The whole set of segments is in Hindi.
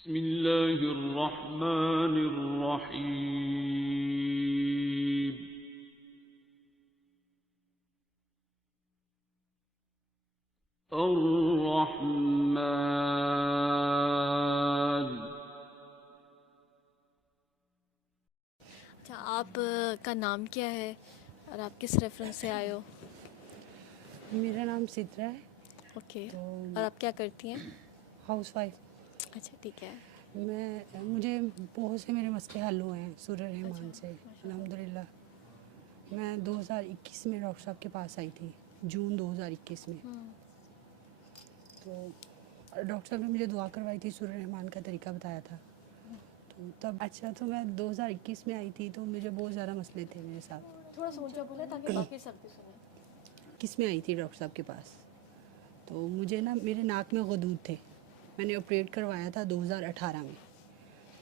बिस्मिल्लाहिर्रहमानिर्रहीम। अर्रहमान। अच्छा, आप का नाम क्या है और आप किस रेफरेंस से आए हो? मेरा नाम सिद्रा है। ओके। तो और आप क्या करती हैं? हाउसवाइफ। अच्छा, ठीक है। मुझे बहुत से मेरे मसले हल हुए हैं सूर्य रहमान से, माशाल्लाह। अल्हम्दुलिल्लाह। मैं 2021 में डॉक्टर साहब के पास आई थी, जून 2021 में। तो डॉक्टर साहब ने मुझे दुआ करवाई थी, सूर्य रहमान का तरीका बताया था। तो मैं 2021 में आई थी, तो मुझे बहुत ज़्यादा मसले थे मेरे साथ। थोड़ा सा ऊंचा बोले ताकि बाकी सब भी सुने। किस में आई थी डॉक्टर साहब के पास, तो मुझे ना मेरे नाक में गदूद थे। मैंने ऑपरेट करवाया था 2018 में।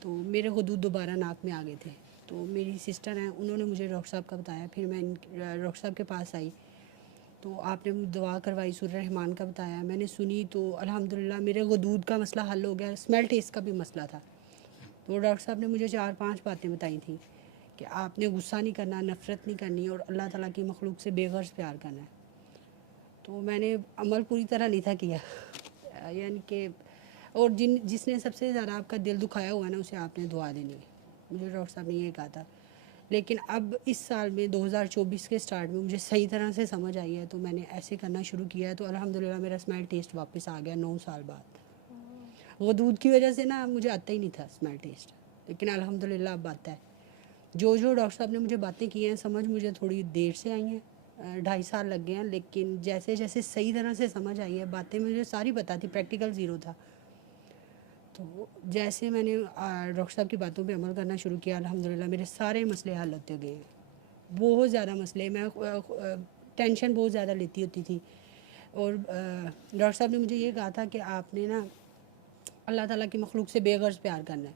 तो मेरे गदूद दोबारा नाक में आ गए थे। तो मेरी सिस्टर हैं, उन्होंने मुझे डॉक्टर साहब का बताया। फिर मैं डॉक्टर साहब के पास आई, तो आपने दुआ करवाई, सूर्य रहमान का बताया, मैंने सुनी। तो अल्हम्दुलिल्लाह मेरे गदूद का मसला हल हो गया। स्मेल टेस्ट का भी मसला था। तो डॉक्टर साहब ने मुझे 4-5 बातें बताई थी कि आपने गुस्सा नहीं करना, नफ़रत नहीं करनी, और अल्लाह ताला की मखलूक से बेगर्ज प्यार करना है। तो मैंने अमल पूरी तरह नहीं था किया, यानी कि और जिसने सबसे ज़्यादा आपका दिल दुखाया हुआ है ना, उसे आपने दुआ देनी है, मुझे डॉक्टर साहब ने ये कहा था। लेकिन अब इस साल में 2024 के स्टार्ट में मुझे सही तरह से समझ आई है, तो मैंने ऐसे करना शुरू किया है। तो अल्हम्दुलिल्लाह मेरा स्मेल टेस्ट वापस आ गया 9 साल बाद। वो दूध की वजह से ना मुझे आता ही नहीं था स्मेल टेस्ट, लेकिन अल्हम्दुलिल्लाह अब आता है। जो डॉक्टर साहब ने मुझे बातें की हैं, समझ मुझे थोड़ी देर से आई हैं, 2.5 साल लग गए हैं। लेकिन जैसे जैसे सही तरह से समझ आई है, बातें मुझे सारी पता थी, प्रैक्टिकल ज़ीरो था। तो जैसे मैंने डॉक्टर साहब की बातों पे अमल करना शुरू किया, अल्हम्दुलिल्लाह मेरे सारे मसले हल होते गए हैं। बहुत ज़्यादा मसले, मैं टेंशन बहुत ज़्यादा लेती होती थी। और डॉक्टर साहब ने मुझे ये कहा था कि आपने ना अल्लाह ताला की मखलूक से बेगर्ज प्यार करना है।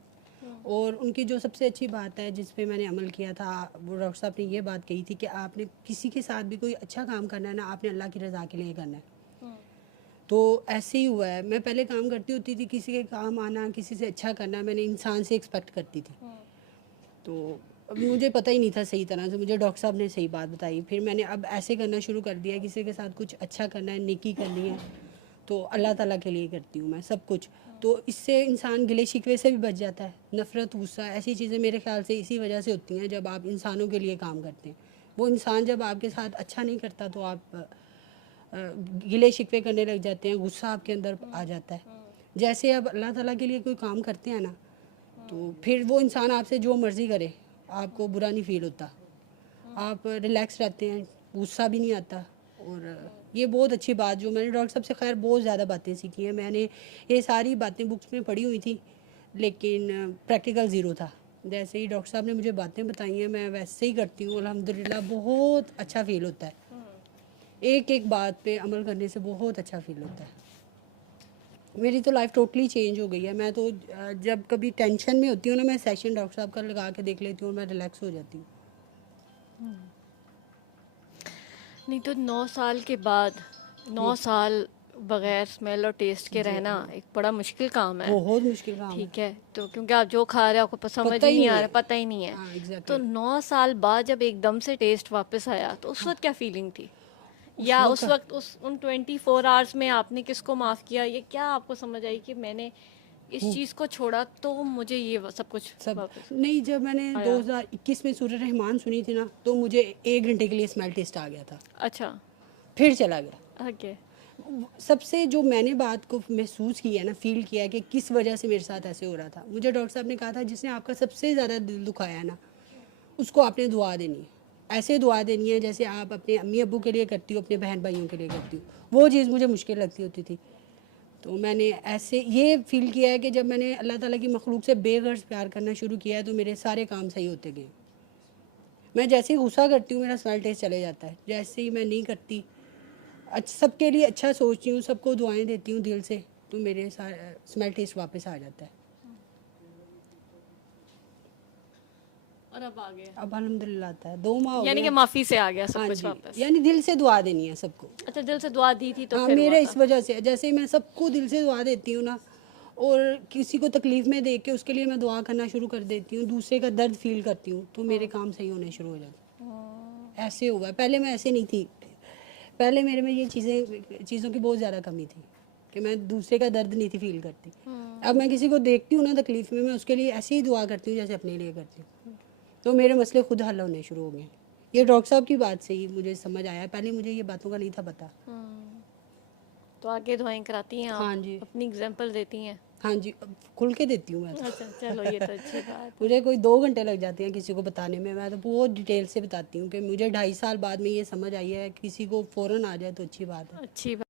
और उनकी जो सबसे अच्छी बात है जिस पे मैंने अमल किया था, वो डॉक्टर साहब ने ये बात कही थी कि आपने किसी के साथ भी कोई अच्छा काम करना है ना, आपने अल्लाह की रज़ा के लिए करना है। तो ऐसे ही हुआ है। मैं पहले काम करती होती थी, किसी के काम आना, किसी से अच्छा करना, मैंने इंसान से एक्सपेक्ट करती थी। तो अब मुझे पता ही नहीं था सही तरह से, मुझे डॉक्टर साहब ने सही बात बताई। फिर मैंने अब ऐसे करना शुरू कर दिया, किसी के साथ कुछ अच्छा करना है, नेकी करनी है, तो अल्लाह ताला के लिए करती हूँ मैं सब कुछ। तो इससे इंसान गिले शिकवे से भी बच जाता है। नफ़रत, गुस्सा, ऐसी चीज़ें मेरे ख्याल से इसी वजह से होती हैं जब आप इंसानों के लिए काम करते हैं। वो इंसान जब आपके साथ अच्छा नहीं करता तो आप गिले शिकवे करने लग जाते हैं, गुस्सा आपके अंदर आ जाता है। जैसे अब अल्लाह ताला के लिए कोई काम करते हैं ना, तो फिर वो इंसान आपसे जो मर्ज़ी करे, आपको बुरा नहीं फील होता, आप रिलैक्स रहते हैं, गुस्सा भी नहीं आता। और ये बहुत अच्छी बात, जो मैंने डॉक्टर साहब से खैर बहुत ज़्यादा बातें सीखी हैं। मैंने ये सारी बातें बुक्स में पढ़ी हुई थी, लेकिन प्रैक्टिकल ज़ीरो था। जैसे ही डॉक्टर साहब ने मुझे बातें बताई हैं, मैं वैसे ही करती हूँ। अल्हम्दुलिल्लाह बहुत अच्छा फ़ील होता है, एक एक बात पे अमल करने से बहुत अच्छा फ़ील होता है। मेरी तो लाइफ टोटली चेंज हो गई है। मैं तो जब कभी टेंशन में होती हूँ ना, मैं सेशन डॉक्टर साहब का लगा के देख लेती हूँ और मैं रिलैक्स हो जाती हूँ। नहीं तो 9 साल के बाद 9 साल बगैर स्मेल और टेस्ट के रहना एक बड़ा मुश्किल काम है। बहुत मुश्किल काम है, ठीक है, तो क्योंकि आप जो खा रहे हो आपको समझ पता ही ही नहीं नहीं आ है। रहा, पता ही नहीं है। हाँ, तो एग्जैक्टली। 9 साल बाद जब एकदम से टेस्ट वापस आया तो उस वक्त क्या फीलिंग थी? उस या उस वक्त वक्त उन 24 आवर्स में आपने किसको माफ़ किया? ये क्या आपको समझ आई कि मैंने इस चीज़ को छोड़ा तो मुझे ये सब कुछ सब वापस नहीं, जब मैंने आया? 2021 में सूर्य रहमान सुनी थी ना, तो मुझे 1 घंटे के लिए स्मेल टेस्ट आ गया था, अच्छा। फिर चला गया। ओके। सबसे जो मैंने बात को महसूस किया है ना, फील किया है कि किस वजह से मेरे साथ ऐसे हो रहा था, मुझे डॉक्टर साहब ने कहा था जिसने आपका सबसे ज़्यादा दिल दुखाया है ना, उसको आपने दुआ देनी है। ऐसे दुआ देनी है जैसे आप अपने अम्मी अब्बू के लिए करती हो, अपने बहन भाइयों के लिए करती हो। वो चीज़ मुझे मुश्किल लगती होती थी। तो मैंने ऐसे ये फ़ील किया है कि जब मैंने अल्लाह ताला की मखलूक से बेगर्ज प्यार करना शुरू किया है, तो मेरे सारे काम सही होते गए। मैं जैसे ही गुस्सा करती हूँ, मेरा स्मेल टेस्ट चले जाता है। जैसे ही मैं नहीं करती, सबके लिए अच्छा सोचती हूँ, सबको दुआएं देती हूँ दिल से, तो मेरे स्मेल टेस्ट वापस आ जाता है। और अब आ गया, अब अल्हम्दुलिल्लाह आता है। 2 माह हो यानी गए कि हैं। माफ़ी से आ गया सब हाँ कुछ जी, वापस। यानी दिल से दुआ देनी है सबको। अच्छा, दिल से दुआ दी थी तो हाँ, फिर हुआ मेरे था। इस वजह से जैसे ही मैं सबको दिल से दुआ देती हूँ ना, और किसी को तकलीफ़ में देख के उसके लिए मैं दुआ करना शुरू कर देती हूँ, दूसरे का दर्द फील करती हूँ, तो मेरे काम सही होने शुरू हो जाते हैं। ऐसे हुआ है, पहले मैं ऐसे नहीं थी। पहले मेरे में ये चीज़ों की बहुत ज़्यादा कमी थी कि मैं दूसरे का दर्द नहीं थी फील करती। अब मैं किसी को देखती हूँ ना तकलीफ़ में, मैं उसके लिए ऐसे ही दुआ करती हूँ जैसे अपने लिए करती हूँ, तो मेरे मसले खुद हल होने शुरू हो गए। ये डॉक्टर साहब की बात से ही मुझे समझ आया, पहले मुझे ये बातों का नहीं था पता। तो आगे दुआएं कराती हैं आप? हाँ जी। अपनी एग्जांपल देती हैं? हाँ जी, अब खुल के देती हूँ मैं तो। अच्छा, चलो ये तो अच्छी बात। मुझे कोई 2 घंटे लग जाते हैं किसी को बताने में, मैं तो बहुत डिटेल से बताती हूँ कि मुझे 2.5 साल बाद में ये समझ आई है, किसी को फ़ौरन आ जाए तो अच्छी बात है। अच्छी बात।